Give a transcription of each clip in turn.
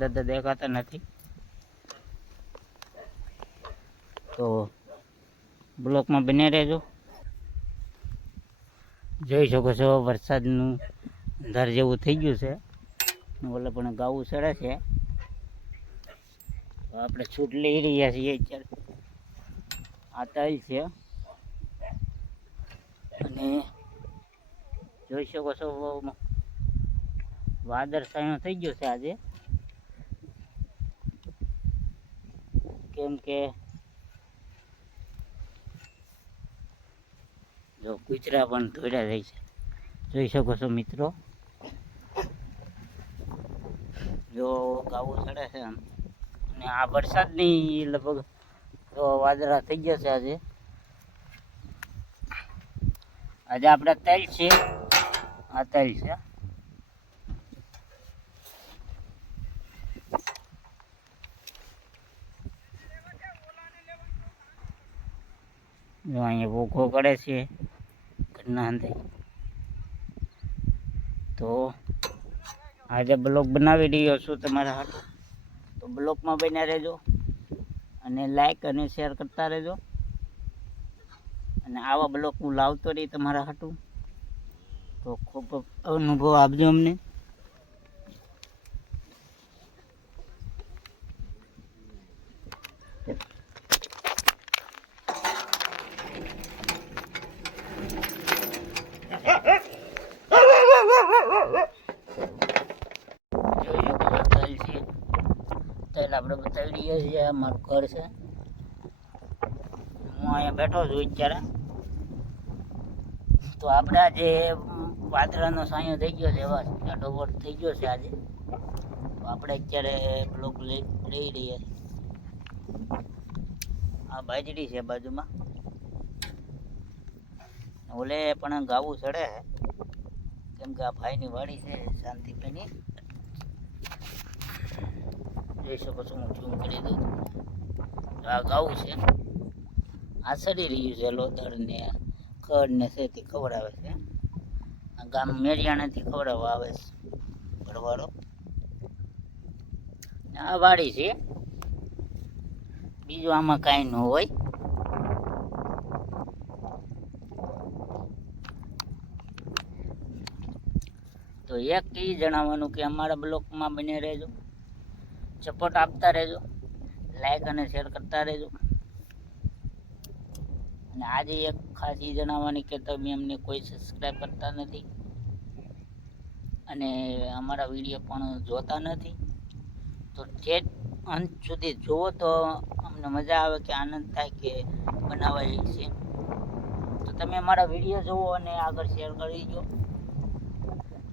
દાદા દેખાતા નથી તો બ્લોકમાં બને રહેજો. જોઈ શકો છો વરસાદનું અંધાર જેવું થઈ ગયું છે. ઓલે પણ ગાવું સડે છે. તો આપણે છૂટ લઈ રહ્યા છીએ અત્યારે. આ તલ છે અને જોઈ શકો છો વાદળ છાયો થઈ ગયો છે આજે, કેમ કે જો કૂતરા પણ દોડ્યા જાય છે. જોઈ શકો છો મિત્રો, જો ગાવું ચડે છે આમ. અને આ વરસાદની લગભગ જો વાદળા થઈ ગયા છે આજે. આજે આપણે તલ છે, આ તલ છે. જો અહીંયા ભૂખો કરે છે ઘરના અંદર. તો આજે બ્લોગ બનાવી રહ્યો છું તમારા હાટુ, તો બ્લોગમાં બન્યા રહેજો અને લાઈક અને શેર કરતા રહેજો. અને આવા બ્લોગ હું લાવતો રહી તમારા હાટુ, તો ખૂબ અનુભવ આપજો અમને. આપણે બતાવી રહ્યા છીએ, મારું ઘર છે. હું અહીંયા બેઠો છું અત્યારે. તો આપણે આજે વાદળાનો સાયો થઈ ગયો છે, એવા ઢોબળ થઈ ગયો છે આજે. તો આપણે અત્યારે બ્લોક લઈ રહ્યા છીએ. આ બાજરી છે બાજુમાં, ઓલે પણ ગાવું ચડે છે કેમ કે આ ભાઈની વાડી છે શાંતિભાઈની. જોઈ શકો છો, હું ઝૂમ કરી દઉં. આ ગાવું છે, આ સડી રહ્યું છે લોધર ને ખડ ને સેથી ખવડાવે છે. આ ગામ મેરિયાણાથી ખવડાવવા આવે છે ભરવાડો. આ વાડી છે, બીજું આમાં કાંઈ ન હોય. તો એક એ જણાવવાનું કે અમારા બ્લોકમાં બને રહેજો, સપોર્ટ આપતા રહેજો, લાઈક અને શેર કરતા રહેજો. અને આજે એક ખાસ એ જણાવવાની કે તમે અમને કોઈ સબસ્ક્રાઈબ કરતા નથી અને અમારા વિડીયો પણ જોતા નથી, તો જે અંત સુધી જુઓ તો અમને મજા આવે, કે આનંદ થાય કે બનાવાય છે. તો તમે અમારા વિડીયો જુઓ અને આગળ શેર કરી દો,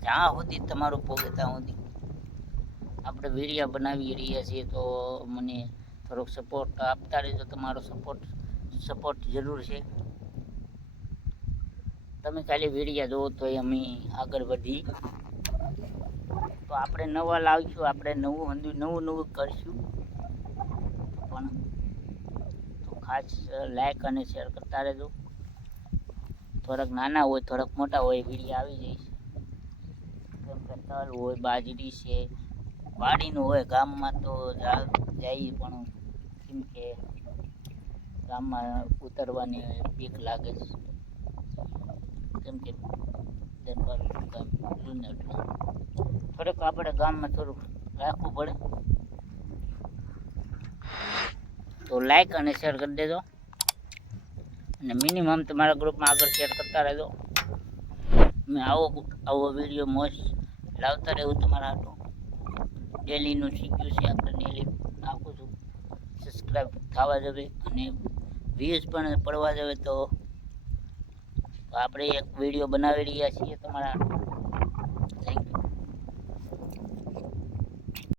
જ્યાં સુધી તમારું પોગે ત્યાં સુધી. આપણે વિડીયો બનાવી રહ્યા છીએ તો મને થોડોક સપોર્ટ આપતા રહેજો. તમારો સપોર્ટ જરૂર છે. તમે ખાલી વિડીયો જુઓ તો અમે આગળ વધી. તો આપણે નવા લાવીશું, આપણે નવું કરીશું. પણ તો ખાસ લાઈક અને શેર કરતા રહેજો. થોડાક નાના હોય થોડાક મોટા હોય વિડીયો આવી જાય છે. કેમ કે તલ હોય, બાજરી છે, વાડીનું હોય. ગામમાં તો જાય પણ કેમ કે ગામમાં ઉતરવાની બીક લાગે છે, કેમ કે થોડુંક આપણે ગામમાં થોડુંક રાખવું પડે. તો લાઈક અને શેર કરી દેજો અને મિનિમમ તમારા ગ્રુપમાં આગળ શેર કરતા રહેજો. મેં આવો વિડીયો મોસ્ટ લાવતા રહેવું તમારા હાટું. ડેલીનું શીખ્યું છે આપણે, ડેલી નાખું છું. સબસ્ક્રાઈબ થવા જવે અને વ્યૂઝ પણ પડવા જવે. તો આપણે એક વિડીયો બનાવી રહ્યા છીએ તમારા